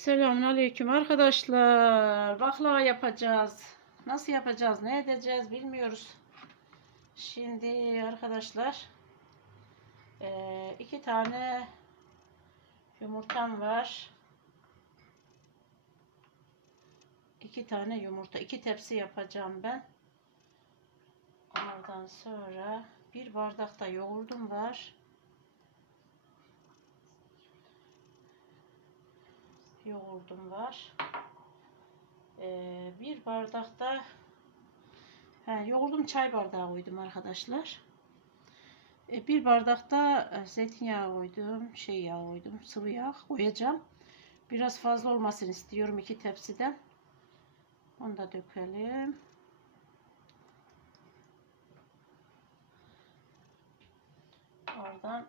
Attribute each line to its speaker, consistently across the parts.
Speaker 1: Selamünaleyküm arkadaşlar. Baklava yapacağız. Nasıl yapacağız, ne edeceğiz bilmiyoruz. Şimdi arkadaşlar eee, iki tane yumurtam var. İki tane yumurta, iki tepsi yapacağım ben. Ondan sonra bir bardak da yoğurdum var. Yoğurdum var. Ee, bir bardakta he, yoğurdum çay bardağı koydum arkadaşlar. Ee, bir bardakta e, zeytinyağı koydum, şey yağı koydum, sıvı yağ koyacağım. Biraz fazla olmasını istiyorum iki tepsiden. Onu da dökelim. Oradan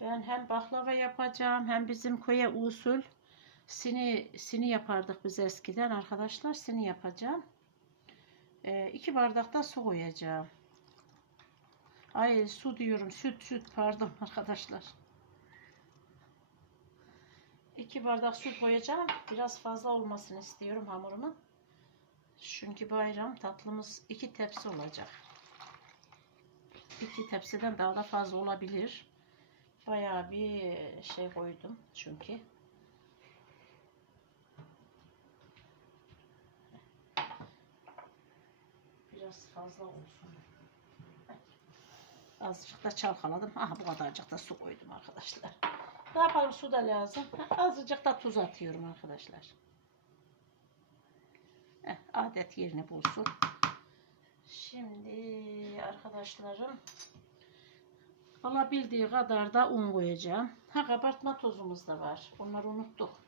Speaker 1: ben hem baklava yapacağım hem bizim köye usul sini sini yapardık biz eskiden arkadaşlar. Sini yapacağım. Ee, iki bardak da su koyacağım. Ay su diyorum süt süt pardon arkadaşlar. İki bardak süt koyacağım. Biraz fazla olmasını istiyorum hamurumun. Çünkü bayram tatlımız iki tepsi olacak. İki tepsiden daha da fazla olabilir. Bayağı bir şey koydum çünkü. Biraz fazla olsun. Azıcık da çalkaladım. Aha bu kadarcık da su koydum arkadaşlar. Ne yapalım su da lazım. Azıcık da tuz atıyorum arkadaşlar. Heh, adet yerini bulsun. Şimdi arkadaşlarım Alabildiği kadar da un koyacağım. Ha kabartma tozumuz da var. Bunları unuttuk.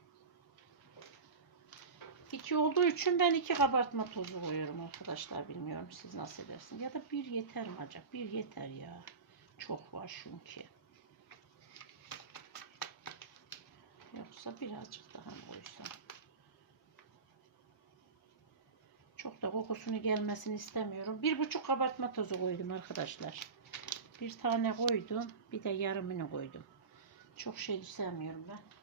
Speaker 1: İki olduğu için ben iki kabartma tozu koyuyorum arkadaşlar. Bilmiyorum siz nasıl edersiniz. Ya da bir yeter mi acaba? Bir yeter ya. Çok var çünkü. Yoksa birazcık daha koysam? Çok da kokusunu gelmesini istemiyorum. Bir buçuk kabartma tozu koydum arkadaşlar. Bir tane koydum. Bir de yarımını koydum. Çok şey sevmiyorum ben.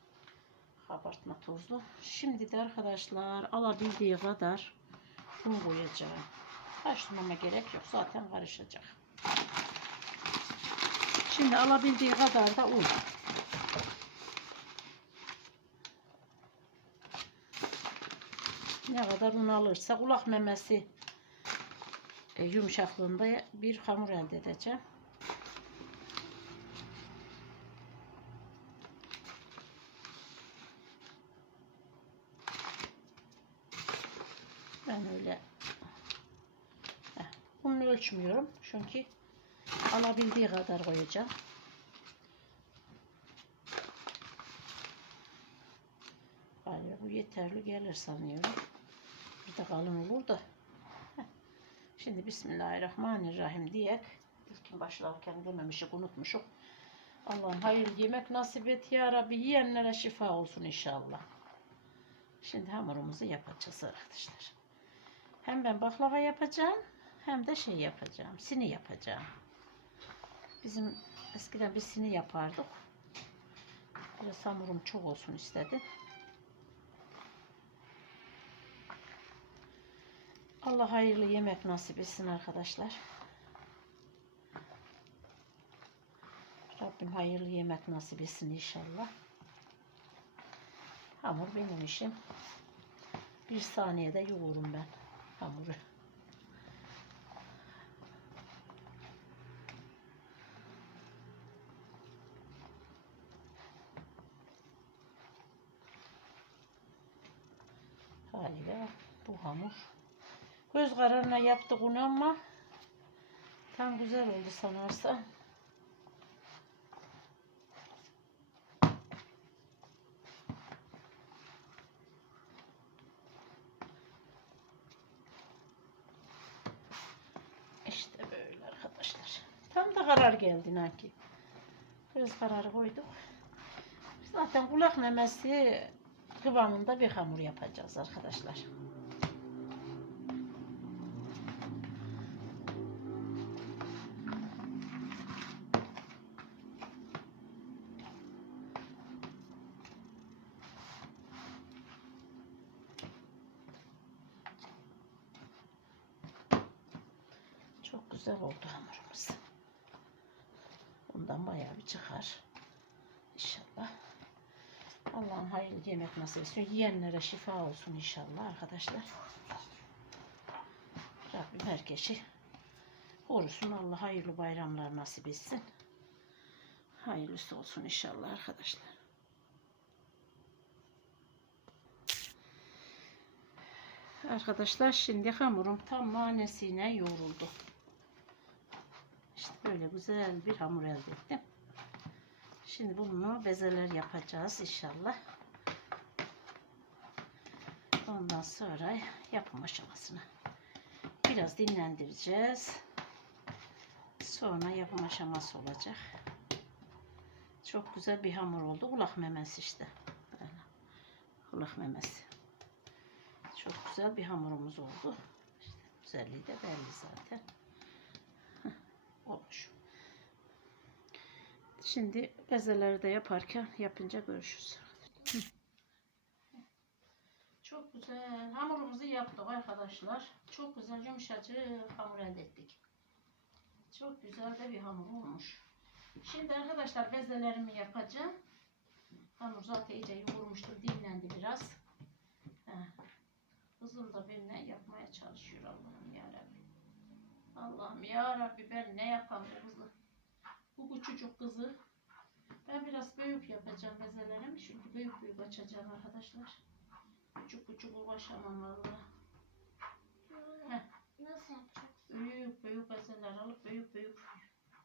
Speaker 1: Kabartma tozlu. Şimdi de arkadaşlar alabildiği kadar un koyacağım. Karıştırmama gerek yok. Zaten karışacak. Şimdi alabildiği kadar da un. Ne kadar un alırsa kulak memesi e, yumuşaklığında bir hamur elde edeceğim. Ben öyle Heh, bunu ölçmüyorum çünkü alabildiği kadar koyacağım. Galiba bu yeterli gelir sanıyorum. Bir de kalın olur da. Şimdi Bismillahirrahmanirrahim diyek. İlkin başlarken dememişik unutmuşuk. Allah'ım hayırlı yemek nasip et ya Rabbi. Yiyenlere şifa olsun inşallah. Şimdi hamurumuzu yapacağız arkadaşlar. Hem ben baklava yapacağım hem de şey yapacağım. Sini yapacağım. Bizim eskiden bir sini yapardık. Biraz hamurum çok olsun istedim. Allah hayırlı yemek nasip etsin arkadaşlar. Rabbim hayırlı yemek nasip etsin inşallah. Hamur benim işim. Bir saniyede yoğururum ben hamuru. Bu hamur. Göz kararına yaptık onu ama tam güzel oldu sanırsam. İşte böyle arkadaşlar. Tam da karar geldi sanki. Göz kararı koyduk. Zaten kulak memesi kıvamında bir hamur yapacağız arkadaşlar. Nasip etsin. Yiyenlere şifa olsun inşallah arkadaşlar. Rabbim herkesi korusun. Allah hayırlı bayramlar nasip etsin. Hayırlısı olsun inşallah arkadaşlar. Arkadaşlar şimdi hamurum tam manesine yoğruldu. İşte böyle güzel bir hamur elde ettim. Şimdi bunu bezeler yapacağız inşallah. Ondan sonra yapım aşamasına biraz dinlendireceğiz. Sonra yapım aşaması olacak. Çok güzel bir hamur oldu. Kulak memesi işte. Böyle. Kulak memesi. Çok güzel bir hamurumuz oldu. İşte güzelliği de belli zaten. Olmuş. Şimdi bezeleri de yaparken yapınca görüşürüz. Hı. Çok güzel hamurumuzu yaptık arkadaşlar. Çok güzel yumuşacık hamur elde ettik. Çok güzel de bir hamur olmuş. Şimdi arkadaşlar bezelerimi yapacağım. Hamur zaten iyice yoğurmuştum. Dinlendi biraz. Heh. Kızım da benimle yapmaya çalışıyor Allah'ım ya Rabbi. Allah'ım ya Rabbi ben ne yapam bu kızı. Bu küçücük kızı. Ben biraz büyük yapacağım bezelerimi. Çünkü büyük büyük açacağım arkadaşlar. Küçük küçük uğraşamam valla.
Speaker 2: Nasıl yapacağız?
Speaker 1: Büyük büyük bezeler alıp büyük büyük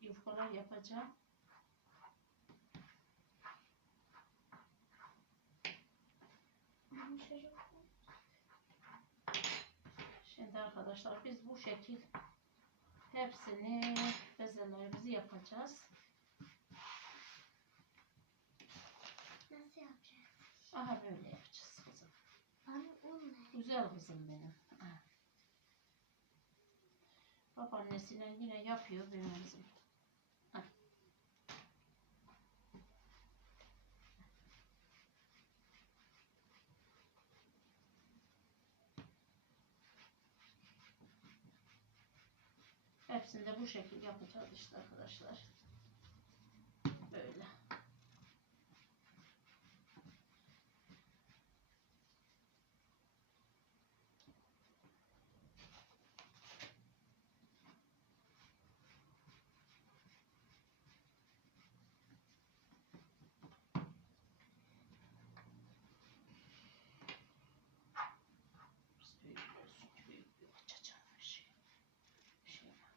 Speaker 1: yufkalar yapacağım. Şimdi arkadaşlar biz bu şekil hepsini bezelerimizi yapacağız.
Speaker 2: Nasıl yapacağız?
Speaker 1: Aha böyle yapacağız kızım.
Speaker 2: Bana un ver.
Speaker 1: Güzel kızım benim. Ha. Babaannesiyle yine yapıyor benim kızım. Ha. Hepsini de bu şekil yapacağız işte arkadaşlar. Böyle. Biz büyük olsun, büyük büyük açacağım her şeyi. Şey var.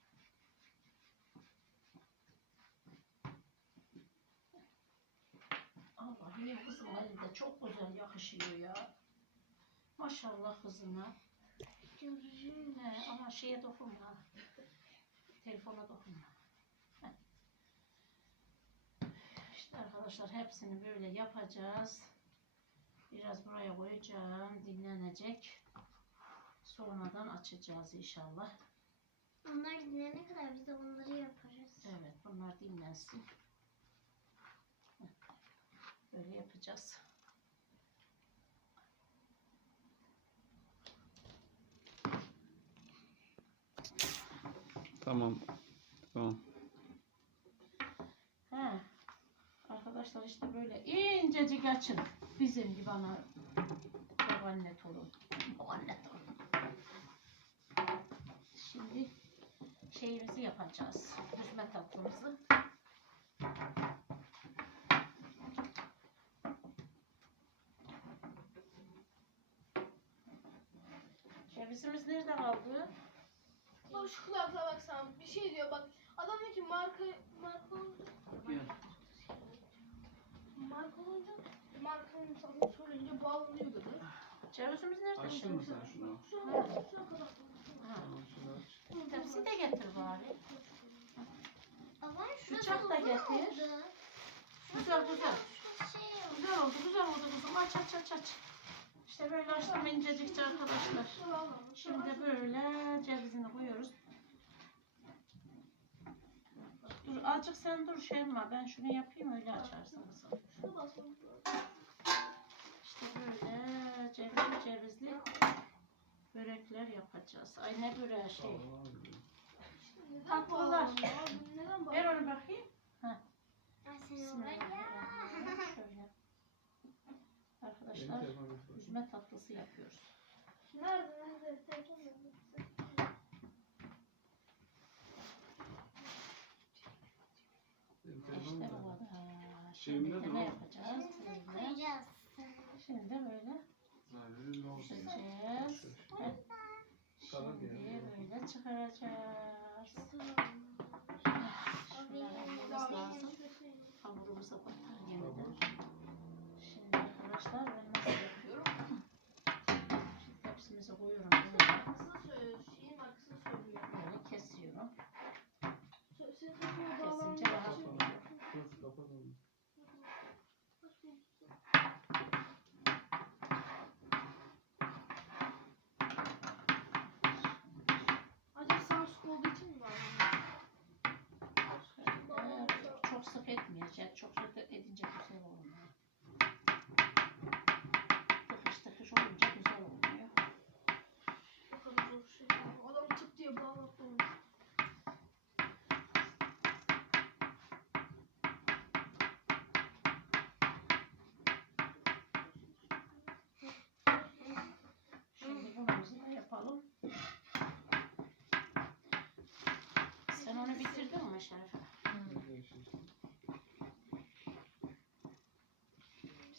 Speaker 1: Allah benim kızım elinde çok güzel yakışıyor ya. Maşallah.
Speaker 2: Görürüm.
Speaker 1: He, ama şeye dokunma. Telefona dokunma. Heh. İşte arkadaşlar hepsini böyle yapacağız. Biraz buraya koyacağım. Dinlenecek. Sonradan açacağız inşallah.
Speaker 2: Onlar dinlene kadar biz de bunları yaparız.
Speaker 1: Evet bunlar dinlensin. Böyle yapacağız.
Speaker 3: Tamam. Tamam.
Speaker 1: He. Arkadaşlar işte böyle incecik açın. Bizim gibi ana babaanne torun. Babaanne torun. Şimdi şeyimizi yapacağız. Düzme tatlımızı. Cevizimiz nerede kaldı?
Speaker 4: Baksana bir şey diyor bak adam diyor ki marka marka marka olunca markanın sana söyleyince bağlanıyor dedi.
Speaker 1: Cevizimiz nerede?
Speaker 3: Açtın mı sen şunu?
Speaker 4: Şu şu kadar.
Speaker 1: Tepsi de getir bari.
Speaker 2: Baba
Speaker 1: Bıçak da getir. Güzel güzel.
Speaker 2: Şey
Speaker 1: Güzel oldu, güzel oldu kızım. Aç aç aç aç. İşte böyle açtım incecikçe arkadaşlar. Şimdi böyle cevizini koyuyoruz. Dur azıcık sen dur Şeyma ben şunu yapayım öyle açarsın kızım. İşte böyle cevizli cevizli börekler yapacağız. Ay ne böreği şey. Tatlılar. Ver onu bakayım. Bismillahirrahmanirrahim. Şöyle. Arkadaşlar üzme tatlısı yapıyoruz.
Speaker 4: Nerede? Nerede?
Speaker 1: Bu kadar.
Speaker 3: Şeyimde
Speaker 1: Şimdi
Speaker 3: de
Speaker 1: ne
Speaker 3: o.
Speaker 1: yapacağız?
Speaker 2: Şimdi
Speaker 1: Böyle.
Speaker 2: koyacağız.
Speaker 1: Şimdi de böyle.
Speaker 3: Sana
Speaker 1: Şimdi böyle çıkaracağız.
Speaker 2: O
Speaker 1: Şunları
Speaker 2: benim.
Speaker 1: almamız
Speaker 2: O
Speaker 1: lazım. Hamurumuza batar yeniden. Şimdi arkadaşlar ben nasıl yapıyorum? Şimdi tepsimize koyuyorum böyle.
Speaker 4: Markasını söylüyor. Şeyin markasını söylüyor.
Speaker 1: Böyle kesiyorum.
Speaker 4: Sö- Senin telefonu
Speaker 1: Kesince
Speaker 4: bağlanmış.
Speaker 1: rahat
Speaker 4: Şey-
Speaker 1: oluyor.
Speaker 3: Dur kapat onu.
Speaker 4: Acaba Samsung olduğu için mi var?
Speaker 1: Şöyle çok etmeyecek. Çok sık edince güzel olmuyor. Tıkış tıkış olunca güzel olmuyor.
Speaker 4: O kadar zor şey. Adam tık diye bağlattı onu.
Speaker 1: Şimdi bunumuzu da yapalım. Sen onu bitirdin mi Şerife?
Speaker 3: Ne işin?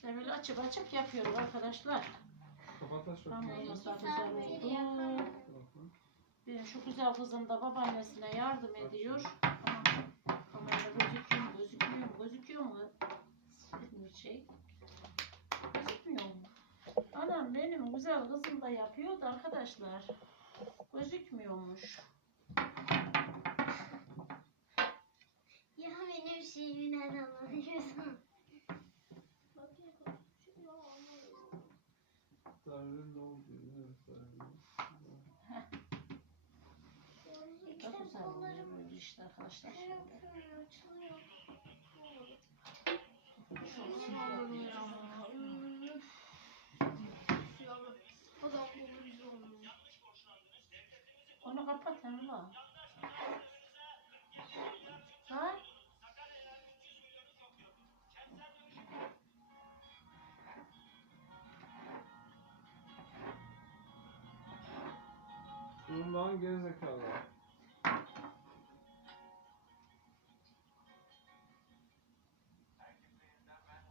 Speaker 1: İşte böyle açıp açıp yapıyoruz arkadaşlar. Hamurumuz da güzel oldu. Benim şu güzel kızım da babaannesine yardım ediyor. Ama kamerada gözüküyor mu, gözükmüyor mu, gözüküyor mu? Bir şey. Gözükmüyor mu? Anam benim güzel kızım da yapıyor da arkadaşlar. Gözükmüyormuş.
Speaker 2: Ya benim şeyimi nereden alıyorsun?
Speaker 4: Bakayım, bakayım. Şey ya, anlamadım.
Speaker 3: Zaten ne oldu? Evet, zaten.
Speaker 1: Çok güzel oluyor işte arkadaşlar. Çok güzel.
Speaker 4: Ya, Adam bunu oluyor.
Speaker 1: Onu kapat Emrah.
Speaker 3: Bundan gerizekalı.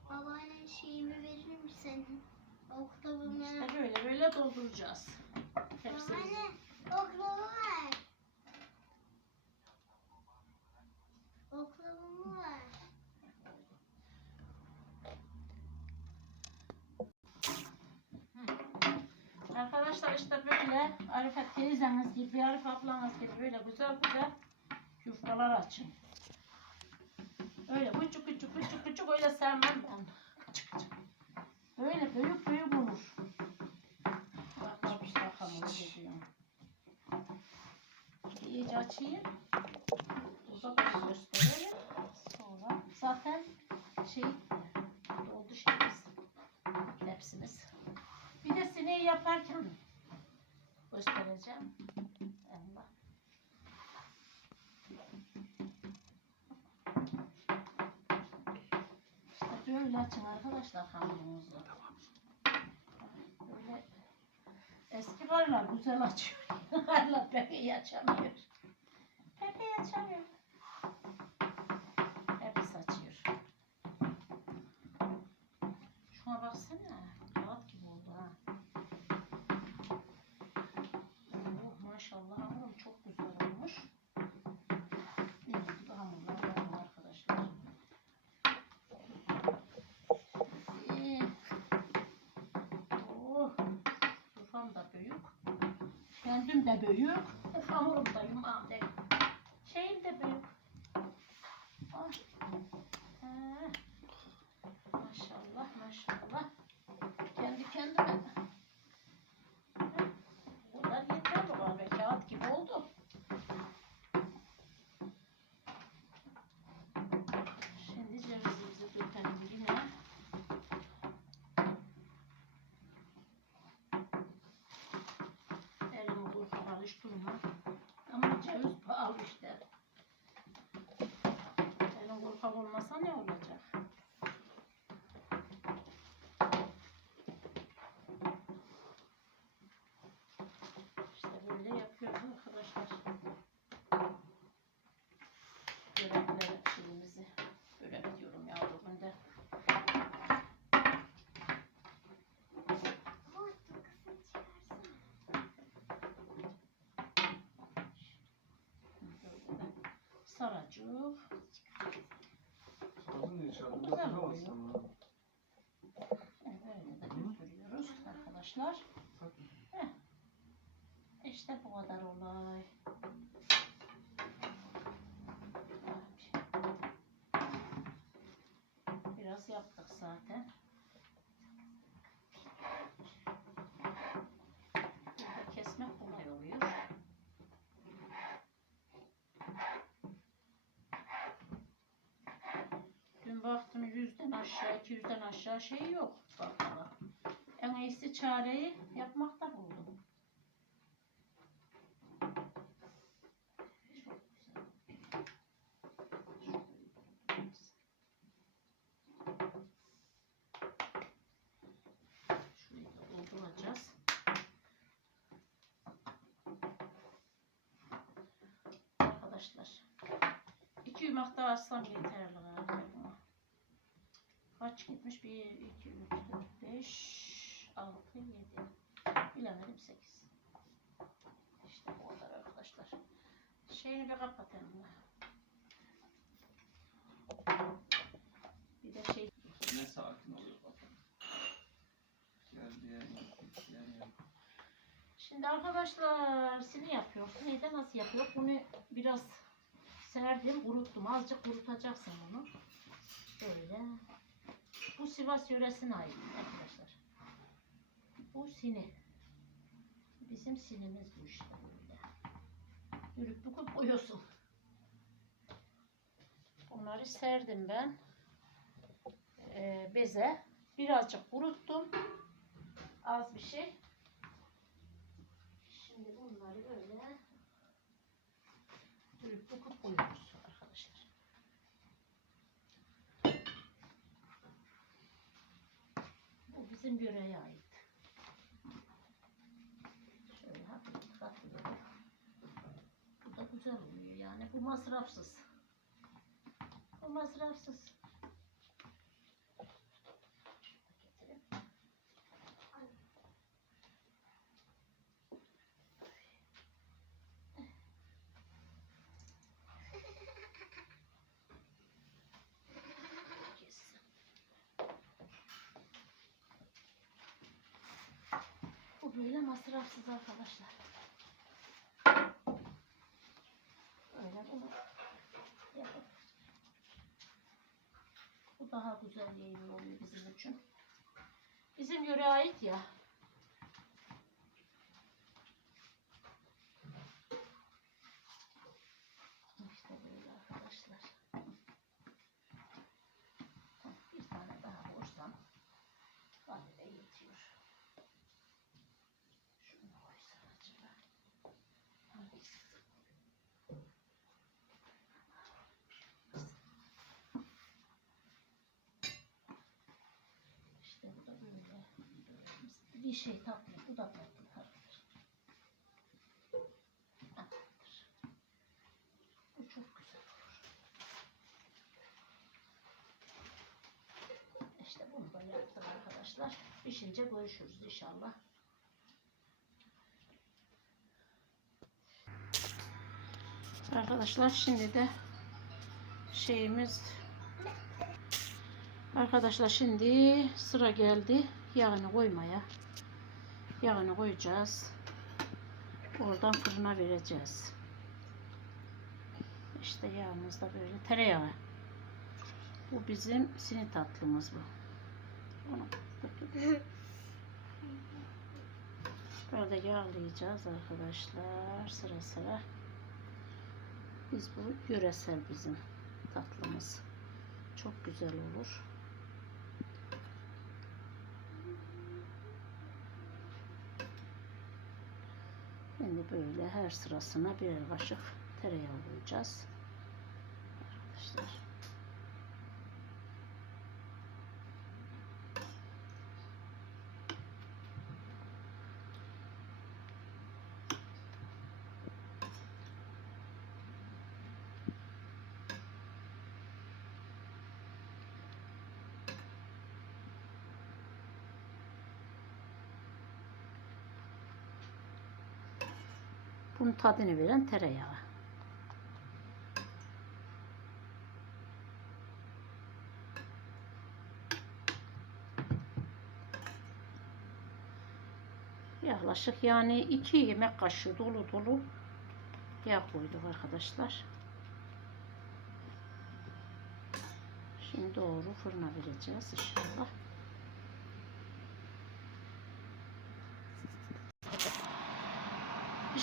Speaker 2: Babaannen şeyimi verir misin? Oklavamı.
Speaker 1: İşte böyle böyle dolduracağız. Hepsini.
Speaker 2: Babaanne oklavamı ver. Oklavamı ver.
Speaker 1: Arkadaşlar işte böyle Arife teyzeniz gibi, Arife ablanız gibi böyle güzel güzel yufkalar açın. Öyle küçük küçük küçük küçük öyle sevmem ben. Küçük küçük. Böyle büyük büyük olur. Bak bak geliyor. İyice açayım. Uzak gösterelim. Sonra zaten şey oldu şeyimiz. Hepsimiz. Bir de sineği yaparken göstereceğim. Allah. İşte böyle açın arkadaşlar hamurumuzu. Böyle eski varlar güzel açıyor. Hala pek açamıyor. Pek açamıyor. Hepsi açıyor. Şuna baksana. Kağıt gibi oldu ha. Oh, maşallah hamurum çok güzel olmuş. Benim gibi hamurlar yapın arkadaşlar. Ee, oh, sofram da büyük. Kendim de büyük. Hamurum da Şeyim de büyük. Ah. Ha. Maşallah maşallah. Kendi kendime. Bu kadar yeter bu kadar. Kağıt gibi oldu. Şimdi cevizimizi dökelim yine. Elimi kurtu karıştırma. Ama ceviz pahalı işte. ufak olmasa ne olacak? İşte böyle yapıyoruz arkadaşlar. Börekler şeyimizi. Börek diyorum yavrumun da.
Speaker 2: Bu kısmı çıkarsana.
Speaker 1: Böyle de saracık.
Speaker 3: Kadın ne içer?
Speaker 1: Güzel
Speaker 3: Burada kıramazsın ha.
Speaker 1: Böyle de götürüyoruz arkadaşlar. Heh. İşte bu kadar olay. Biraz yaptık zaten. Burada kesmek kolay oluyor. Dün baktım yüzden aşağı, iki yüzden aşağı şey yok. Bakkala. En iyisi çareyi yapmakta buldum. Arkadaşlar. iki yumak daha açsam yeterli. Galiba. Kaç gitmiş? 1, 2, 3, 4, 5, 6, 7. Bilemedim 8. İşte bu kadar arkadaşlar. Şeyini bir kapatayım. Bir de şey
Speaker 3: Ne sakin oluyor bakalım.
Speaker 1: Şimdi arkadaşlar sini yapıyor. Sini de nasıl yapıyor? Bunu biraz serdim, kuruttum. Azıcık kurutacaksın bunu. Böyle. Bu Sivas yöresine ait arkadaşlar. Bu sini. Bizim sinimiz bu işte böyle. Yürüp büküp koyuyorsun. Bunları serdim ben. Ee, beze. Birazcık kuruttum. Az bir şey. Şimdi bunları böyle yürüp büküp koyuyoruz arkadaşlar. Bu bizim yöreye ait. Şöyle hafif katlıyorum. Bu da güzel oluyor yani. Bu masrafsız. Bu masrafsız. Böyle masrafsız arkadaşlar. Böyle bunu yapıp bu daha güzel yayın oluyor bizim için. Bizim yöre ait ya. İşte böyle arkadaşlar. Bir tane daha vursam bana da yetiyor. Şunu koysam acaba. Hangisi? İşte bu da böyle. Bir şey tatlı. Bu da tatlı arkadaşlar. Tatlıdır. Bu çok güzel. İşte bunu da yaptık arkadaşlar. Pişince görüşürüz inşallah. Arkadaşlar şimdi de şeyimiz Arkadaşlar şimdi sıra geldi yağını koymaya. Yağını koyacağız. Oradan fırına vereceğiz. İşte yağımız da böyle tereyağı. Bu bizim sini tatlımız bu. Onu Böyle yağlayacağız arkadaşlar sıra sıra. Biz bu yöresel bizim tatlımız. Çok güzel olur. Şimdi böyle her sırasına birer kaşık tereyağı koyacağız. Arkadaşlar. Bunun tadını veren tereyağı. Yaklaşık yani iki yemek kaşığı dolu dolu yağ koyduk arkadaşlar. Şimdi doğru fırına vereceğiz inşallah.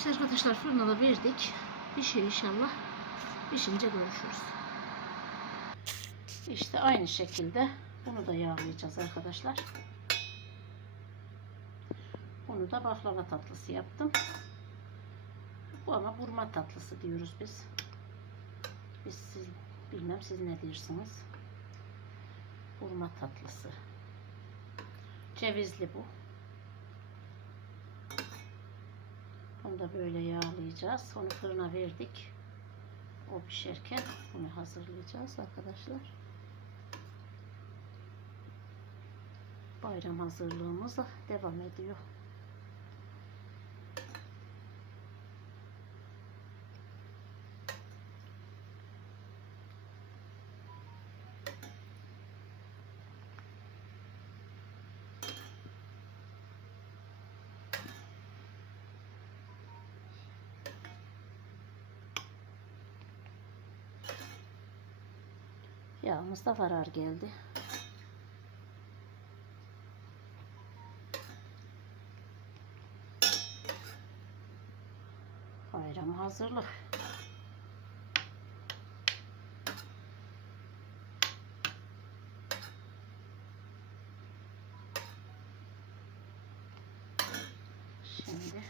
Speaker 1: İşte arkadaşlar fırına da verdik. Pişiyor inşallah. Pişince görüşürüz. İşte aynı şekilde bunu da yağlayacağız arkadaşlar. Bunu da baklava tatlısı yaptım. Bu ama burma tatlısı diyoruz biz. Biz siz bilmem siz ne diyorsunuz. Burma tatlısı. Cevizli bu. Bunu da böyle yağlayacağız. Onu fırına verdik. O pişerken bunu hazırlayacağız arkadaşlar. Bayram hazırlığımız devam ediyor. Yağımızda karar geldi. Bayram hazırlık. Şimdi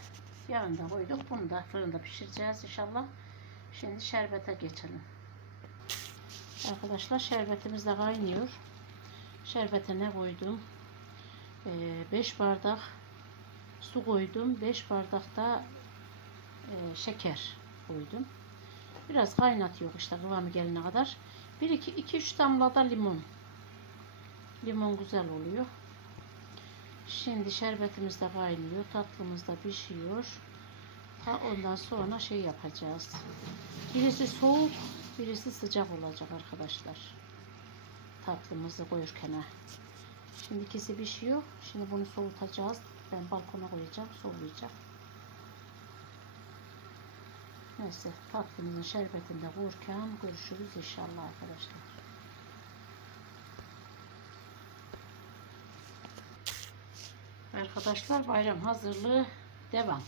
Speaker 1: yağını da koyduk. Bunu da fırında pişireceğiz inşallah. Şimdi şerbete geçelim. Arkadaşlar şerbetimiz de kaynıyor. Şerbete ne koydum? 5 bardak su koydum. 5 bardak da e, şeker koydum. Biraz kaynatıyor işte kıvamı gelene kadar. 1 2 2 3 damla da limon. Limon güzel oluyor. Şimdi şerbetimiz de kaynıyor. Tatlımız da pişiyor. Ha, ondan sonra şey yapacağız. Birisi soğuk, birisi sıcak olacak arkadaşlar. Tatlımızı koyurken. ha. Şimdi ikisi pişiyor. Şimdi bunu soğutacağız. Ben balkona koyacağım, soğuyacak. Neyse tatlımızın şerbetinde vururken görüşürüz inşallah arkadaşlar. Arkadaşlar bayram hazırlığı devam.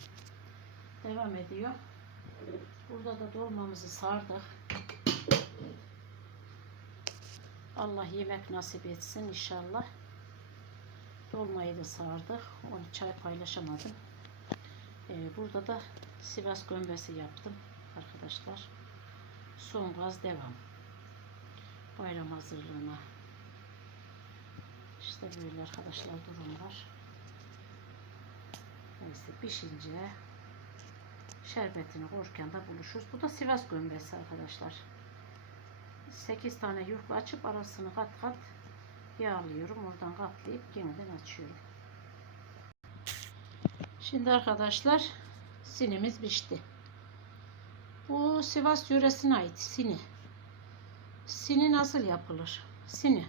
Speaker 1: Devam ediyor. Burada da dolmamızı sardık. Allah yemek nasip etsin inşallah. Dolmayı da sardık. Onu çay paylaşamadım. Ee, burada da Sivas gömbesi yaptım arkadaşlar. Son gaz devam. Bayram hazırlığına. İşte böyle arkadaşlar durumlar. Neyse pişince şerbetini korurken de buluşuruz. Bu da Sivas gömbesi arkadaşlar. 8 tane yufka açıp arasını kat kat yağlıyorum. Oradan katlayıp yeniden açıyorum. Şimdi arkadaşlar sinimiz pişti. Bu Sivas yöresine ait sini. Sini nasıl yapılır? Sini.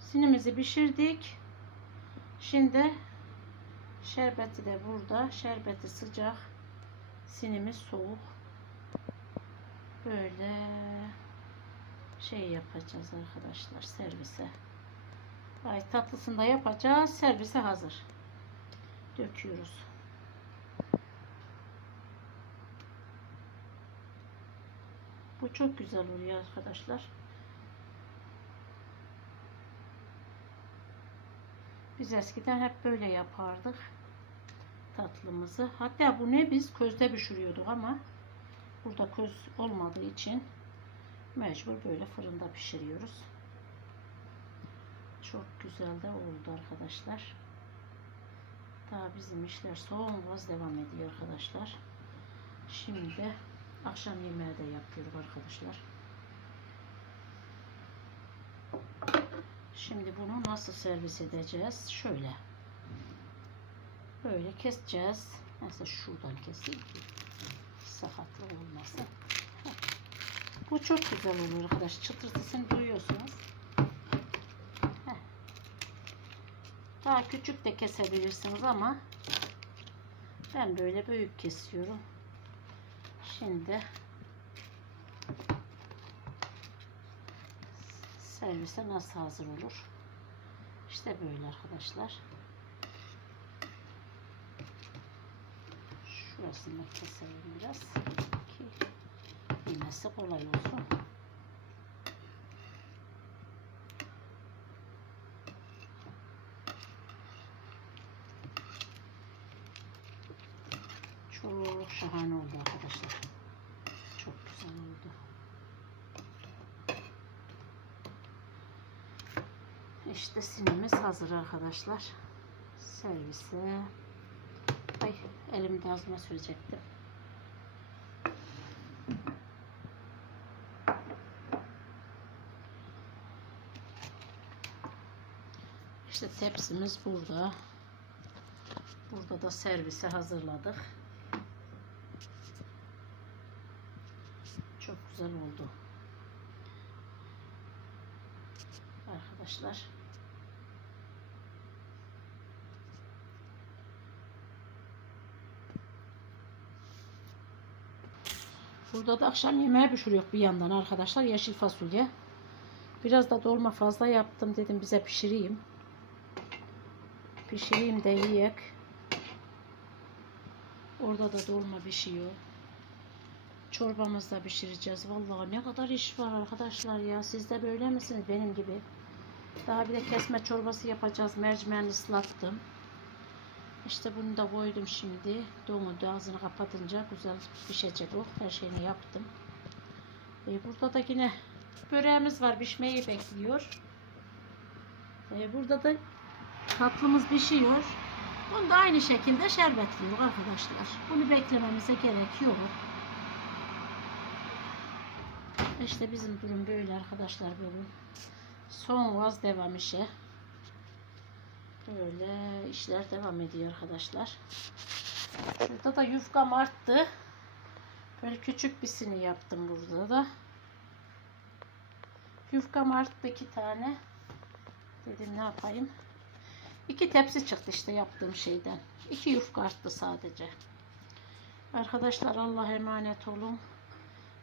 Speaker 1: Sinimizi pişirdik. Şimdi şerbeti de burada. Şerbeti sıcak. Sinimiz soğuk. Böyle şey yapacağız arkadaşlar servise. Ay tatlısını da yapacağız. Servise hazır. Döküyoruz. Bu çok güzel oluyor arkadaşlar. Biz eskiden hep böyle yapardık tatlımızı. Hatta bu ne biz közde pişiriyorduk ama burada köz olmadığı için mecbur böyle fırında pişiriyoruz. Çok güzel de oldu arkadaşlar. Daha bizim işler son gaz devam ediyor arkadaşlar. Şimdi akşam yemeği de yapıyoruz arkadaşlar. Şimdi bunu nasıl servis edeceğiz? Şöyle. Böyle keseceğiz. Neyse şuradan keseyim sakatlık olmasın. Heh. Bu çok güzel olur arkadaş. Çıtırtısını duyuyorsunuz. Daha küçük de kesebilirsiniz ama ben böyle büyük kesiyorum. Şimdi servise nasıl hazır olur? İşte böyle arkadaşlar. Şurasını keselim biraz ki yemesi kolay olsun. Çok şahane oldu arkadaşlar. Çok güzel oldu. İşte sinemiz hazır arkadaşlar. Servise. Ay elimde ağzıma sürecektim. İşte tepsimiz burada. Burada da servise hazırladık. Çok güzel oldu. Arkadaşlar. Burada da akşam yemeği pişiriyor bir yandan arkadaşlar. Yeşil fasulye. Biraz da dolma fazla yaptım dedim bize pişireyim. Pişireyim de yiyek. Orada da dolma pişiyor. Çorbamızı da pişireceğiz. Vallahi ne kadar iş var arkadaşlar ya. Siz de böyle misiniz benim gibi? Daha bir de kesme çorbası yapacağız. Mercimeğini ıslattım. İşte bunu da koydum şimdi. Dondu ağzını kapatınca güzel pişecek o. Her şeyini yaptım. E, burada da yine böreğimiz var. Pişmeyi bekliyor. E, burada da tatlımız pişiyor. Bunu da aynı şekilde şerbetliyor arkadaşlar. Bunu beklememize gerek yok. İşte bizim durum böyle arkadaşlar bugün. Son vaz devam işe. Böyle işler devam ediyor arkadaşlar. Şurada da yufkam arttı. Böyle küçük birisini yaptım burada da. Yufkam arttı iki tane. Dedim ne yapayım. İki tepsi çıktı işte yaptığım şeyden. İki yufka arttı sadece. Arkadaşlar Allah'a emanet olun.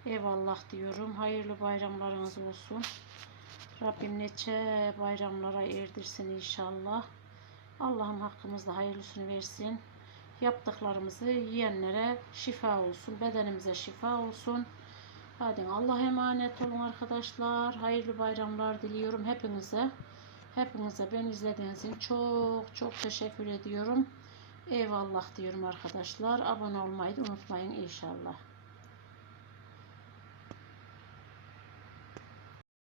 Speaker 1: Eyvallah diyorum. Hayırlı bayramlarınız olsun. Rabbim neçe bayramlara erdirsin inşallah. Allah'ım hakkımızda hayırlısını versin. Yaptıklarımızı yiyenlere şifa olsun. Bedenimize şifa olsun. Hadi Allah'a emanet olun arkadaşlar. Hayırlı bayramlar diliyorum hepinize. Hepinize ben izlediğiniz için çok çok teşekkür ediyorum. Eyvallah diyorum arkadaşlar. Abone olmayı unutmayın inşallah.